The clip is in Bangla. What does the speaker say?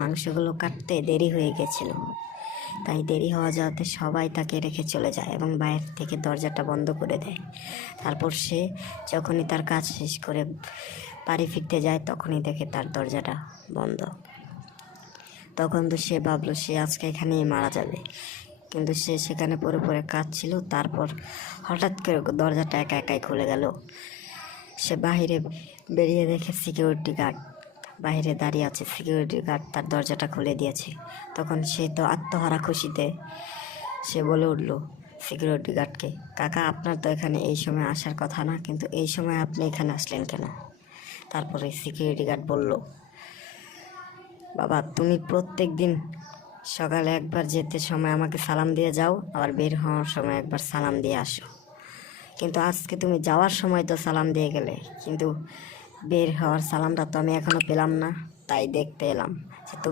মাংসগুলো কাটতে দেরি হয়ে গেছিল। তাই দেরি হওয়া যাওয়াতে সবাই তাকে রেখে চলে যায় এবং বাইরে থেকে দরজাটা বন্ধ করে দেয়। তারপর সে যখনই তার কাজ শেষ করে বাড়ি ফিরতে যায় তখনই দেখে তার দরজাটা বন্ধ। তখন তো সে ভাবলো সে আজকে এখানেই মারা যাবে, কিন্তু সে সেখানে পড়ে পড়ে কাঁদছিল। তারপর হঠাৎ করে দরজাটা একা একাই খুলে গেল। সে বাহিরে বেরিয়ে দেখে সিকিউরিটি গার্ড বাইরে দাঁড়িয়ে আছে। সিকিউরিটি গার্ড তার দরজাটা খুলে দিয়েছে। তখন সে তো আত্মহারা খুশিতে সে বলে উঠল সিকিউরিটি গার্ডকে, কাকা আপনার তো এখানে এই সময় আসার কথা না, কিন্তু এই সময় আপনি এখানে আসলেন কেন? তারপরে সিকিউরিটি গার্ড বলল, বাবা তুমি প্রত্যেক দিন সকালে একবার যেতে সময় আমাকে সালাম দিয়ে যাও, আবার বের হওয়ার সময় একবার সালাম দিয়ে আসো, কিন্তু আজকে তুমি যাওয়ার সময় তো সালাম দিয়ে গেলে, কিন্তু বের হওয়ার সালামটা তো আমি এখনো পেলাম না, তাই দেখতে এলাম যে